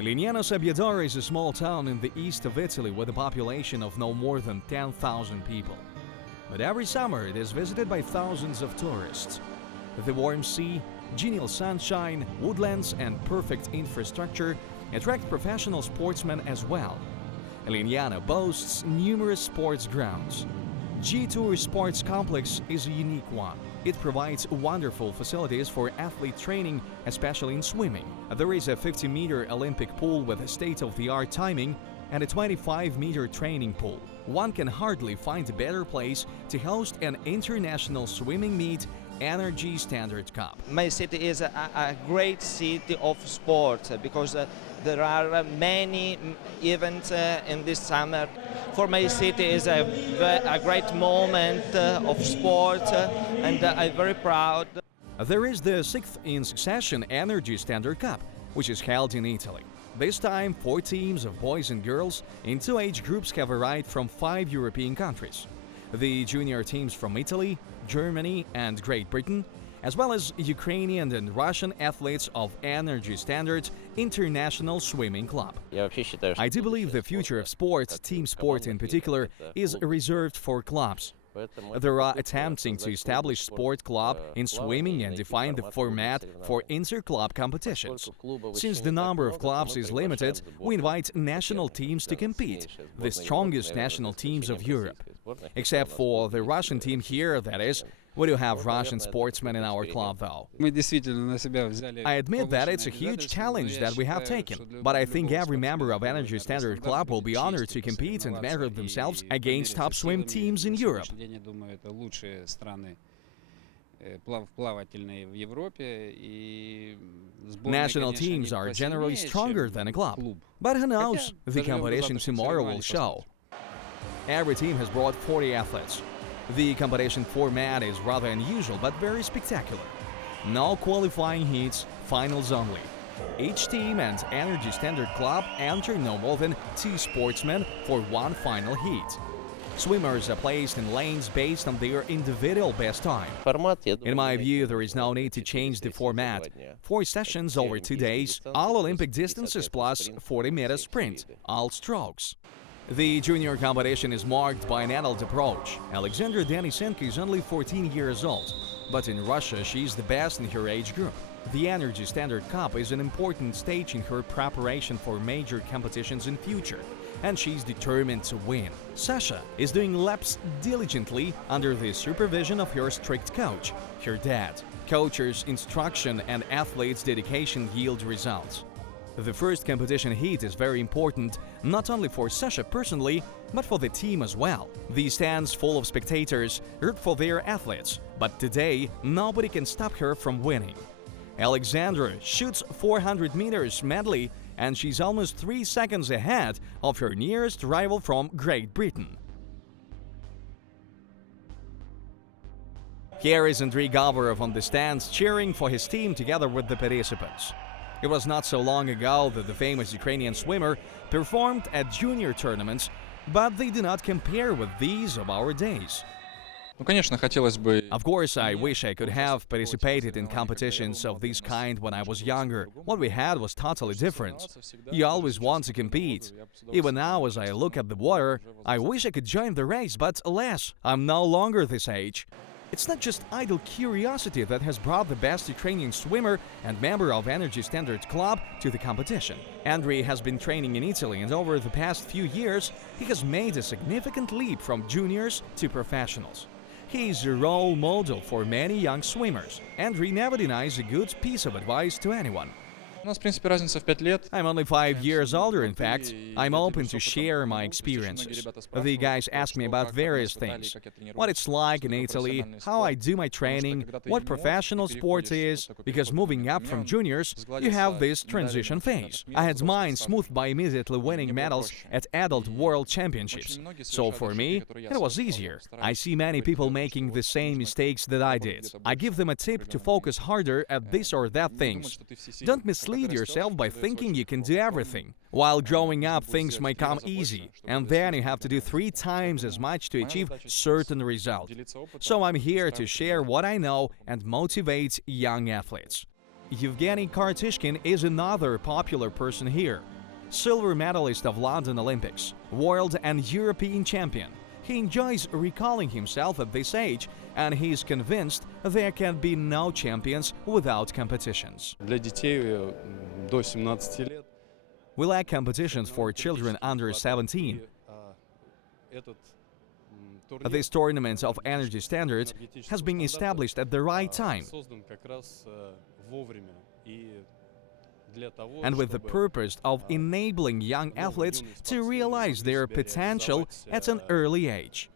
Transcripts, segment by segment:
Lignano Sabbiadoro is a small town in the east of Italy with a population of no more than 10,000 people. But every summer it is visited by thousands of tourists. The warm sea, genial sunshine, woodlands and perfect infrastructure attract professional sportsmen as well. Lignano boasts numerous sports grounds. G-Tour Sports Complex is a unique one. It provides wonderful facilities for athlete training, especially in swimming. There is a 50-meter Olympic pool with state-of-the-art timing and a 25-meter training pool. One can hardly find a better place to host an international swimming meet, ENG Standard Cup. My city is a great city of sports because there are many events in this summer. For my city is a great moment of sport and I'm very proud. There is the 6th in succession ENG Standard Cup, which is held in Italy. This time, 4 teams of boys and girls in 2 age groups have arrived from 5 European countries. The junior teams from Italy, Germany and Great Britain, as well as Ukrainian and Russian athletes of ENG Standard International Swimming Club. I do believe the future of sports, team sport in particular, is reserved for clubs. There are attempting to establish sport club in swimming and define the format for inter-club competitions. Since the number of clubs is limited, we invite national teams to compete, the strongest national teams of Europe. Except for the Russian team here, that is. We do have Russian sportsmen in our club, though. I admit that it's a huge challenge that we have taken, but I think every member of ENG Standard Club will be honored to compete and measure themselves against top swim teams in Europe. National teams are generally stronger than a club, but who knows, the competition tomorrow will show. Every team has brought 40 athletes. The competition format is rather unusual but very spectacular. No qualifying heats, finals only. Each team and ENG Standard Club enter no more than 2 sportsmen for 1 final heat. Swimmers are placed in lanes based on their individual best time. In my view, there is no need to change the format. 4 sessions over 2 days, all Olympic distances plus 40-meter sprint, all strokes. The junior competition is marked by an adult approach. Alexandra Denisenko is only 14 years old, but in Russia she is the best in her age group. The ENG Standard Cup is an important stage in her preparation for major competitions in future, and she's determined to win. Sasha is doing laps diligently under the supervision of her strict coach, her dad. Coach's instruction and athletes' dedication yield results. The first competition heat is very important, not only for Sasha personally, but for the team as well. The stands full of spectators root for their athletes, but today nobody can stop her from winning. Alexandra shoots 400 meters medley, and she's almost 3 seconds ahead of her nearest rival from Great Britain. Here is Andrei Gavarov on the stands cheering for his team together with the participants. It was not so long ago that the famous Ukrainian swimmer performed at junior tournaments, but they do not compare with these of our days. Of course, I wish I could have participated in competitions of this kind when I was younger. What we had was totally different. You always want to compete. Even now, as I look at the water, I wish I could join the race, but alas, I'm no longer this age. It's not just idle curiosity that has brought the best Ukrainian swimmer and member of ENG Standard Club to the competition. Andrei has been training in Italy, and over the past few years, he has made a significant leap from juniors to professionals. He is a role model for many young swimmers. Andrei never denies a good piece of advice to anyone. I'm only 5 years older, in fact. I'm open to share my experiences. The guys ask me about various things. What it's like in Italy, how I do my training, what professional sport is, because moving up from juniors, you have this transition phase. I had mine smoothed by immediately winning medals at adult world championships. So for me, it was easier. I see many people making the same mistakes that I did. I give them a tip to focus harder at this or that things. Don't mislead yourself by thinking you can do everything. While growing up, things may come easy, and then you have to do 3 times as much to achieve certain result. So I'm here to share what I know and motivate young athletes. Yevgeny Kartishkin is another popular person here. Silver medalist of London Olympics, world and European champion. He enjoys recalling himself at this age, and he is convinced there can be no champions without competitions. Для детей до 17 лет. We lack competitions for children under 17. This tournament of energy standards has been established at the right time and with the purpose of enabling young athletes to realize their potential at an early age.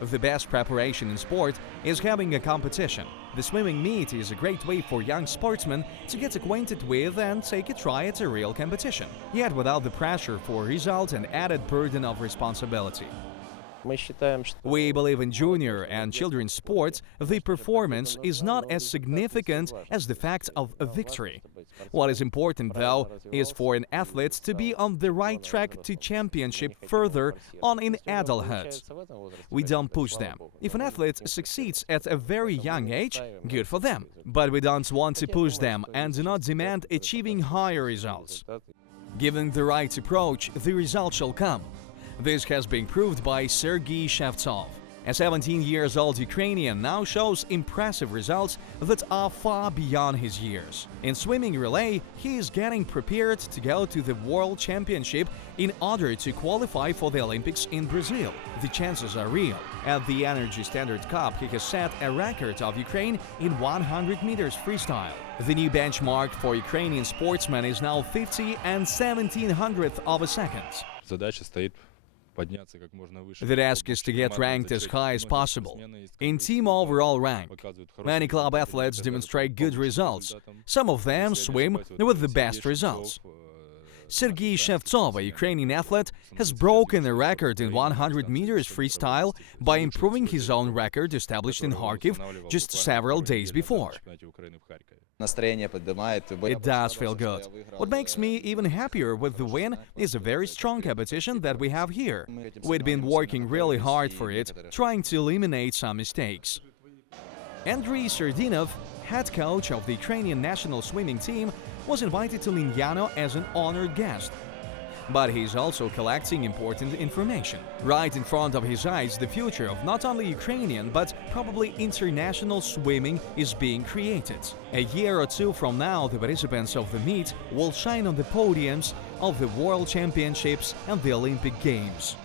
The best preparation in sport is having a competition. The swimming meet is a great way for young sportsmen to get acquainted with and take a try at a real competition, yet without the pressure for result and added burden of responsibility. We believe in junior and children's sports, the performance is not as significant as the fact of a victory. What is important, though, is for an athlete to be on the right track to championship further on in adulthood. We don't push them. If an athlete succeeds at a very young age, good for them. But we don't want to push them and do not demand achieving higher results. Given the right approach, the result shall come. This has been proved by Sergei Shevtsov. A 17-year-old Ukrainian now shows impressive results that are far beyond his years. In swimming relay, he is getting prepared to go to the World Championship in order to qualify for the Olympics in Brazil. The chances are real. At the Energy Standard Cup, he has set a record of Ukraine in 100 meters freestyle. The new benchmark for Ukrainian sportsmen is now 50 and 1700th of a second. The task is to get ranked as high as possible. In team overall rank, many club athletes demonstrate good results. Some of them swim with the best results. Sergei Shevtsov, a Ukrainian athlete, has broken a record in 100 meters freestyle by improving his own record established in Kharkiv just several days before. It does feel good. What makes me even happier with the win is a very strong competition that we have here. We've been working really hard for it, trying to eliminate some mistakes. Andriy Serdinov, head coach of the Ukrainian national swimming team, was invited to Lignano as an honored guest. But he's also collecting important information. Right in front of his eyes, the future of not only Ukrainian but probably international swimming is being created. A year or two from now, the participants of the meet will shine on the podiums of the World Championships and the Olympic Games.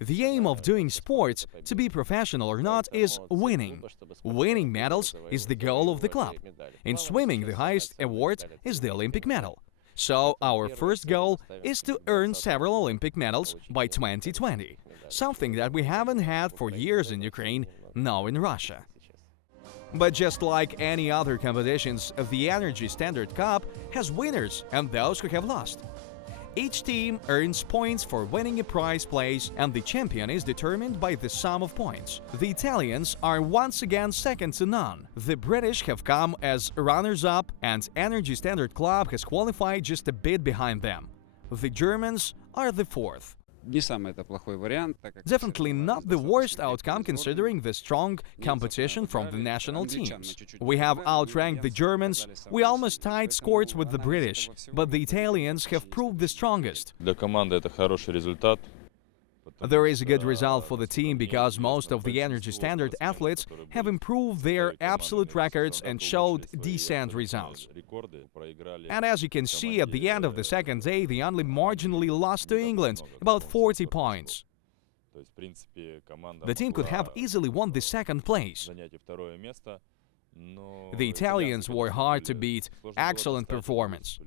The aim of doing sports, to be professional or not, is winning. Winning medals is the goal of the club. In swimming, the highest award is the Olympic medal. So our first goal is to earn several Olympic medals by 2020, something that we haven't had for years in Ukraine, now in Russia. But just like any other competitions, the Energy Standard Cup has winners and those who have lost. Each team earns points for winning a prize place, and the champion is determined by the sum of points. The Italians are once again second to none. The British have come as runners-up, and Energy Standard Club has qualified just a bit behind them. The Germans are the fourth. Definitely not the worst outcome considering the strong competition from the national teams. We have outranked the Germans, we almost tied scores with the British, but the Italians have proved the strongest. There is a good result for the team because most of the Energy Standard athletes have improved their absolute records and showed decent results. And as you can see, at the end of the second day, they only marginally lost to England, about 40 points. The team could have easily won the second place. The Italians were hard to beat, excellent performance.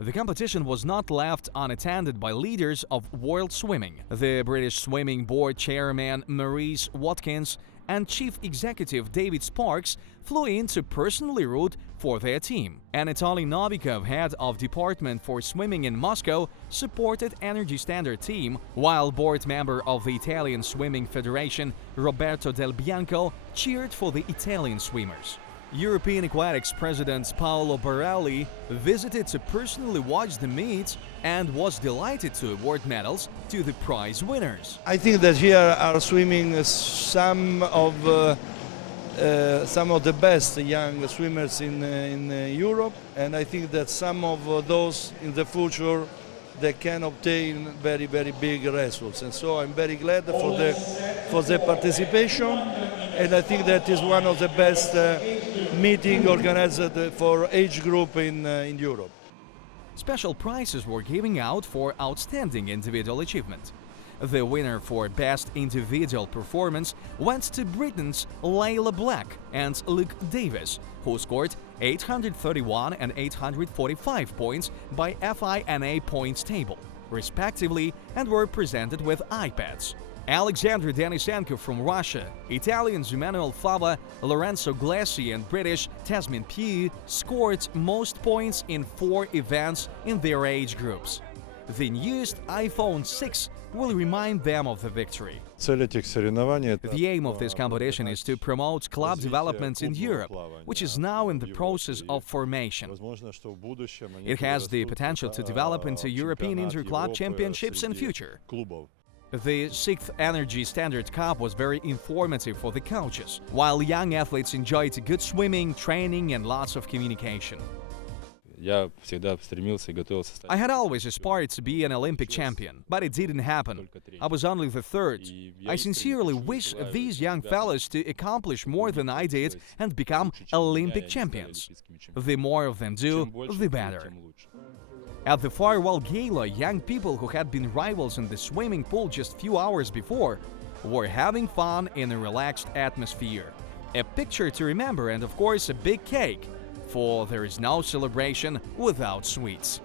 The competition was not left unattended by leaders of world swimming. The British Swimming Board Chairman Maurice Watkins and Chief Executive David Sparks flew in to personally root for their team. Anatoly Novikov, head of Department for Swimming in Moscow, supported Energy Standard team, while board member of the Italian Swimming Federation Roberto Del Bianco cheered for the Italian swimmers. European Aquatics President Paolo Barelli visited to personally watch the meet and was delighted to award medals to the prize winners. I think that here are swimming some of some of the best young swimmers in Europe, and I think that some of those in the future they can obtain very, very big results. And so I'm very glad for the participation, and I think that is one of the best meeting organized for age group in Europe. Special prizes were given out for outstanding individual achievement. The winner for Best Individual Performance went to Britain's Layla Black and Luke Davis, who scored 831 and 845 points by FINA points table, respectively, and were presented with iPads. Alexander Denisenko from Russia, Italians Emanuel Fava, Lorenzo Glessi and British Tasmin Pugh scored most points in 4 events in their age groups. The newest iPhone 6 will remind them of the victory. The aim of this competition is to promote club development in Europe, which is now in the process of formation. It has the potential to develop into European Interclub Championships in future. The 6th Energy Standard Cup was very informative for the coaches, while young athletes enjoyed good swimming, training and lots of communication. I had always aspired to be an Olympic champion, but it didn't happen. I was only the 3rd. I sincerely wish these young fellas to accomplish more than I did and become Olympic champions. The more of them do, the better. At the farewell gala, young people who had been rivals in the swimming pool just few hours before were having fun in a relaxed atmosphere. A picture to remember and, of course, a big cake, for there is no celebration without sweets.